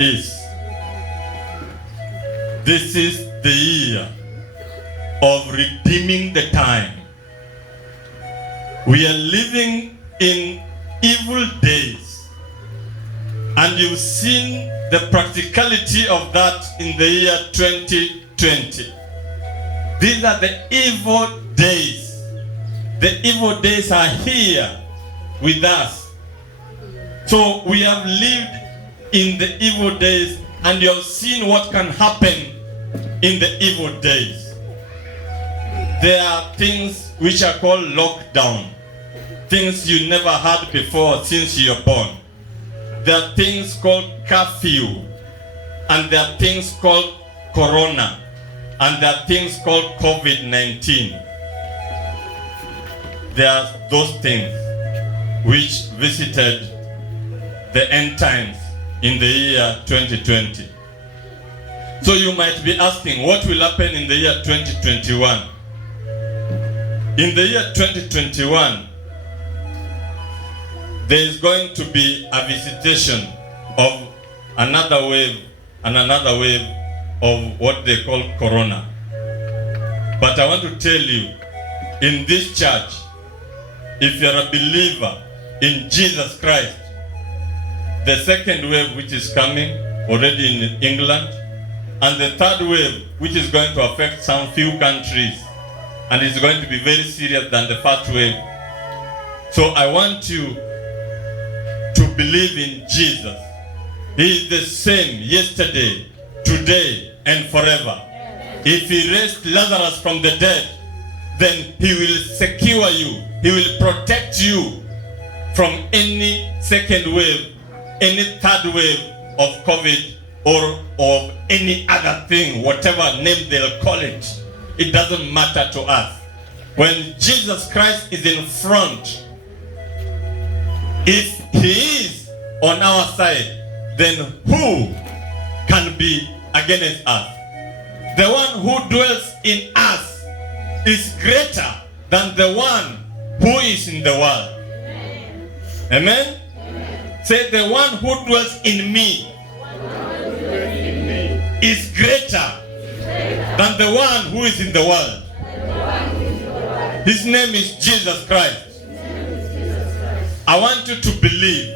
is, this is the year of redeeming the time. We are living in evil days, and you've seen the practicality of that in the year 2020. These are the evil days. The evil days are here with us. So we have lived in the evil days, and you have seen what can happen in the evil days. There are things which are called lockdown, things you never had before since you were born. There are things called curfew, and there are things called corona, and there are things called COVID-19. There are those things which visited the end times in the year 2020. So you might be asking, what will happen in the year 2021? In the year 2021, there is going to be a visitation of another wave and another wave of what they call corona. But I want to tell you, in this church, if you're a believer in Jesus Christ, the second wave which is coming already in England, and the third wave which is going to affect some few countries, and is going to be very serious than the first wave. So I want you to believe in Jesus. He is the same yesterday, today, and forever. If he raised Lazarus from the dead, then he will secure you. He will protect you from any second wave, any third wave of COVID, or of any other thing, whatever name they'll call it. It doesn't matter to us. When Jesus Christ is in front, if he is on our side, then who can be against us? The one who dwells in us is greater than the one who is in the world. Amen? Amen. Say, the one who dwells in me is greater than the one who is in the world. His name is Jesus Christ. I want you to believe.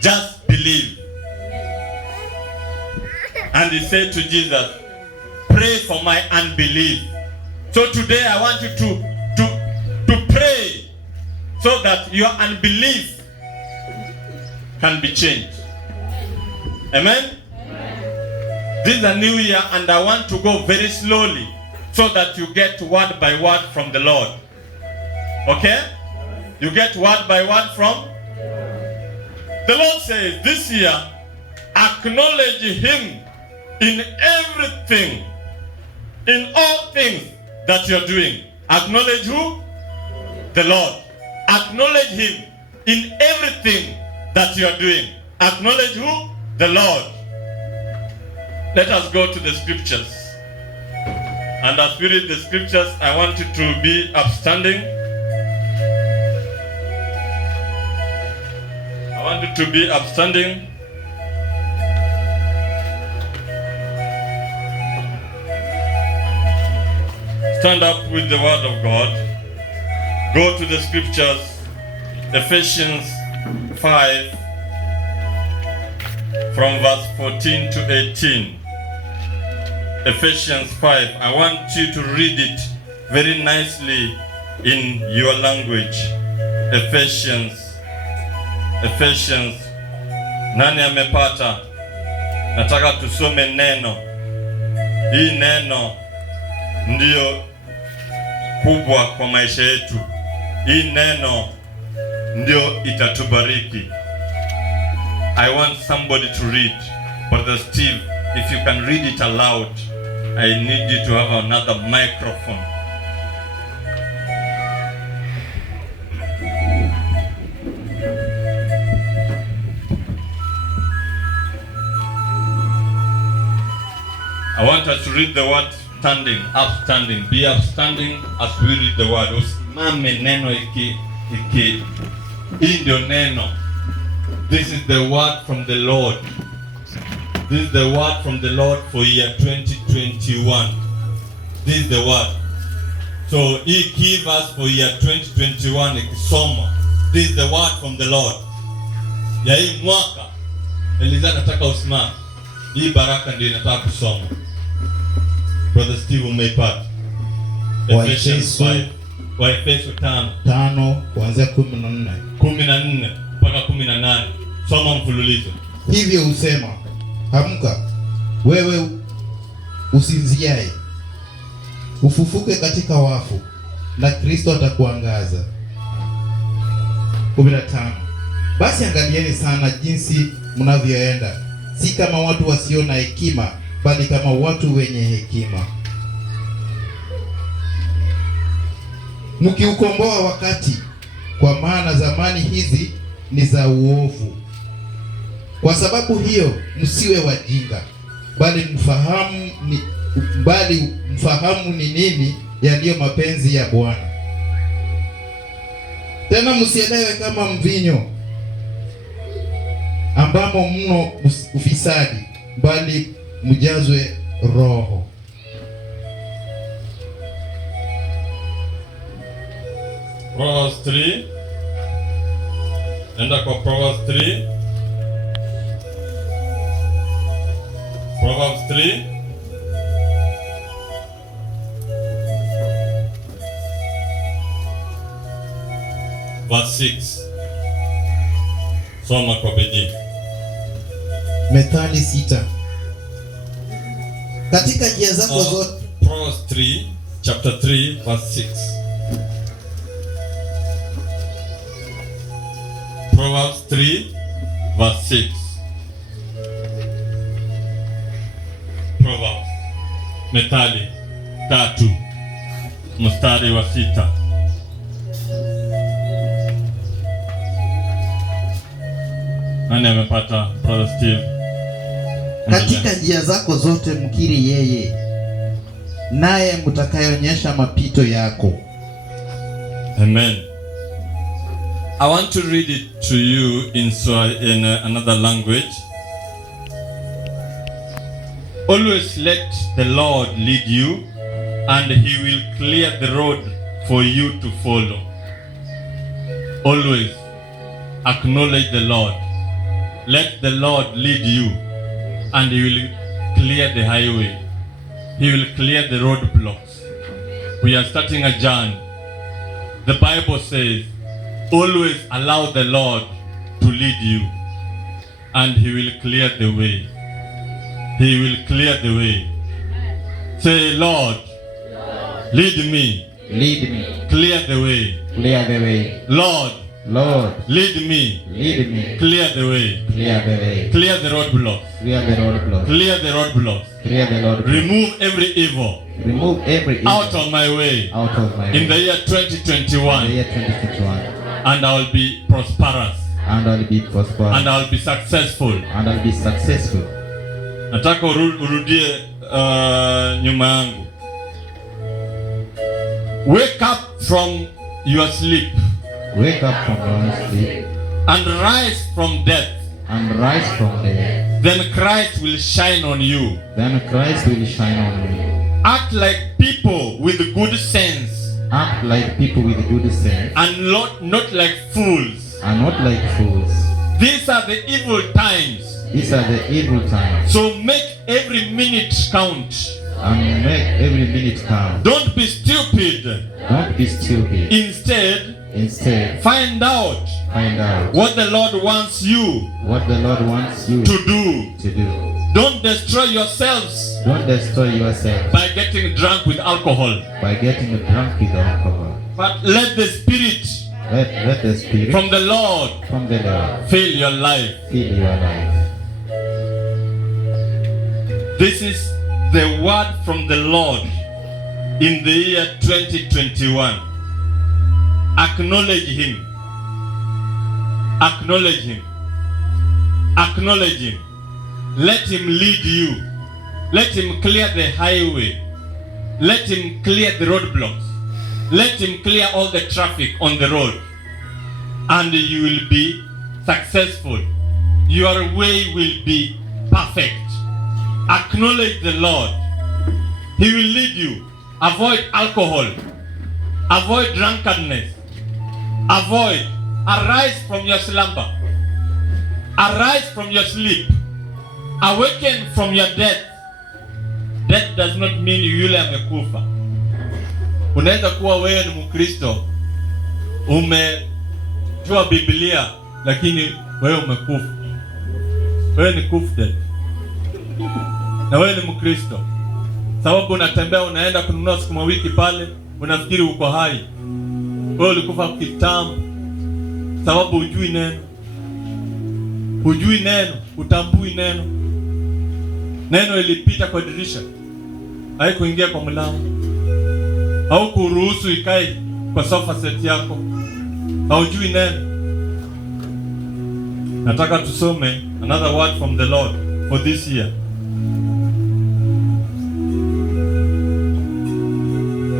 Just believe. And he said to Jesus, pray for my unbelief. So today I want you to pray so that your unbelief can be changed. Amen? This is a new year, and I want to go very slowly so that you get word by word from the Lord. Okay? You get word by word from? The Lord says this year, acknowledge him in everything, in all things that you're doing. Acknowledge who? The Lord. Acknowledge him in everything that you're doing. Acknowledge who? The Lord. Let us go to the scriptures. And as we read the scriptures, I want you to be upstanding. I want you to be upstanding. Stand up with the word of God. Go to the scriptures. Ephesians 5 from verse 14 to 18. Ephesians 5. I want you to read it very nicely in your language. Ephesians. Nani amepata? Nataka tusome neno. Hii neno ndio kubwa kwa maisha yetu. Hii neno ndio itatubariki. I want somebody to read. Brother Steve, if you can read it aloud, I need you to have another microphone. I want us to read the word standing, upstanding. Be upstanding as we read the word. Usimame neno iki. Hii ndio neno. This is the word from the Lord. This is the word from the Lord for year 2021. This is the word. So he gave us for year 2021 ikisoma. This is the word from the Lord. Ya hii mwaka Eliza nataka usimame. Hii baraka ndio inataka kusoma. Brother Steve umeipata. Ephesians 5. Wa Efeso 5 kuanzia 14 mpaka 18. Soma mfululizo. Hivyo husema, amka wewe usinziaye, ufufuke katika wafu, na Kristo atakuangaza. 15. Basi angalieni sana jinsi mnavyoenda, si kama watu wasio na hekima, bali kama watu wenye hekima, mkiukomboa wakati, kwa maana zamani hizi ni za uovu. Kwa sababu hiyo msiwe wajinga, bali mfahamu ni nini yaliyo mapenzi ya Bwana. Tena msielewe kama mvinyo ambamo mno ufisadi, bali mjazwe Roho. Proverbs 3. Enda kwa Proverbs 3. Proverbs 3. Verse 6. Soma kwa bidii. Methali 6. Katika njia zako zote. Proverbs 3, chapter 3, verse 6. Proverbs 3, verse 6. Proverbs. Methali 3 mstari wa 6. Nani amepata? Brother Steve. Katika njia zako zote mkiri yeye, naye mtakayeonyesha mapito yako. Amen. I want to read it to you in another language. Always let the Lord lead you, and He will clear the road for you to follow. Always acknowledge the Lord. Let the Lord lead you, and He will clear the highway. He will clear the roadblocks. We are starting a journey. The Bible says, always allow the Lord to lead you, and He will clear the way. He will clear the way. Say, Lord, lead me. Lead me. Clear the way. Clear the way. Lord, lead me. Lead me. Clear the way. Clear the way. Clear the roadblocks. Clear the roadblocks. Clear the roadblocks. Clear the roadblocks. Remove every evil. Remove every evil out of my way. Out of my way. In the year 2021. In the year 2021. And I will be prosperous. And I'll be prosperous. And I will be successful. And I'll be successful. Nataka urudie nyuma yangu. Wake up from your sleep. Wake up from your sleep. And rise from death. And rise from death. Then Christ will shine on you. Then Christ will shine on you. Act like people with good sense. Act like people with good sense. And not like fools. And not like fools. These are the evil times. These are the evil times. So make every minute count. And make every minute count. Don't be stupid. Don't be stupid. Instead, find out what the Lord wants you to do. Don't destroy yourselves. Don't destroy yourself by getting drunk with alcohol. But let the Spirit let the Spirit from the Lord fill your life. This is the word from the Lord in the year 2021. Acknowledge Him. Acknowledge Him. Acknowledge Him. Let Him lead you. Let Him clear the highway. Let Him clear the roadblocks. Let Him clear all the traffic on the road. And you will be successful. Your way will be perfect. perfect. Acknowledge the Lord. He will lead you. Avoid alcohol. Avoid drunkenness. Avoid. Arise from your slumber. Arise from your sleep. Awaken from your death. Death does not mean yule amekufa. Unaweza kuwa wewe ni Mkristo, umejua Biblia, lakini wewe umekufa. Wewe ni kufted. Na wewe ni Mkristo. Sababu unatembea unaenda kununua sukuma wiki pale, unafikiri uko hai. Wewe ulikufa kitambo. Sababu hujui neno. Hujui neno, utambui neno. Neno ilipita kwa dirisha. Haikuingia kwa mlango. Au kuruhusu ikae kwa sofa set yako. Haujui neno. Nataka tusome another word from the Lord for this year.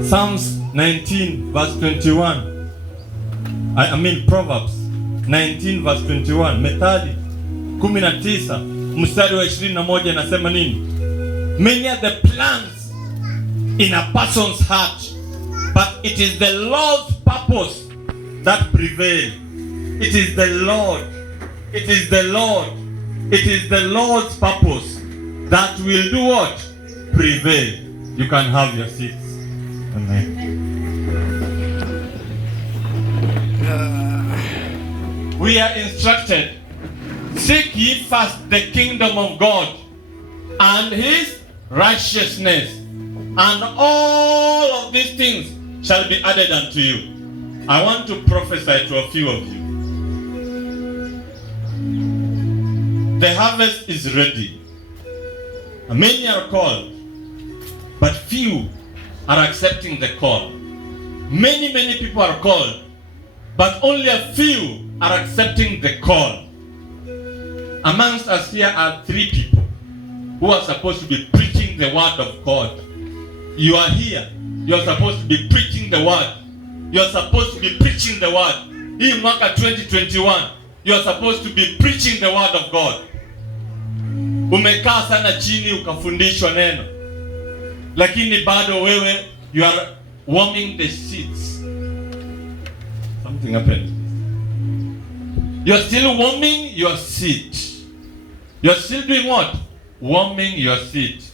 Psalms 19 verse 21. I mean Proverbs 19 verse 21. Methali 19 mstari wa 21 nasema nini? Many are the plans in a person's heart, but it is the Lord's purpose that prevail. It is the Lord. It is the Lord. It is the Lord's purpose that will do what? Prevail. You can have your seats. Amen. We are instructed, seek ye first the kingdom of God and his righteousness, and all of these things shall be added unto you. I want to prophesy to a few of you. The harvest is ready. Many are called, but few are accepting the call. Many people are called, but only a few are accepting the call. Amongst us here are 3 people who are supposed to be preaching the word of God. You are here. You are supposed to be preaching the word. You are supposed to be preaching the word. In mwaka 2021, you are supposed to be preaching the word of God. Umekaa sana chini ukafundishwa neno, lakini bado wewe you are warming the seats. Something happened. You are still warming your seat. You are still doing what? Warming your seat.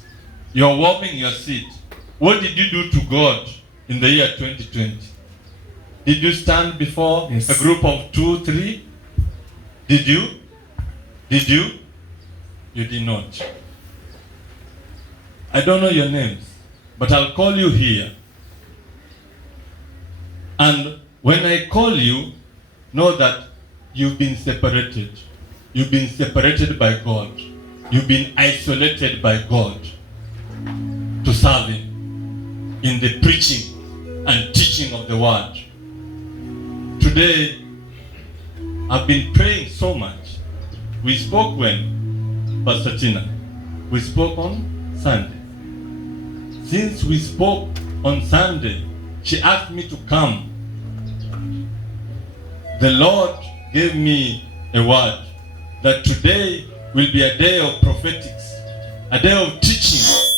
You are warming your seat. What did you do to God in the year 2020? Did you stand before a group of 2, 3? Did you? Did you? You did not. I don't know your names, but I'll call you here. And when I call you, know that you've been separated. You've been separated by God. You've been isolated by God to serve Him in the preaching and teaching of the word. Today, I've been praying so much. We spoke when? Pastor Tina. We spoke on Sunday. Since we spoke on Sunday, she asked me to come. The Lord gave me a word that today will be a day of prophetics, a day of teaching,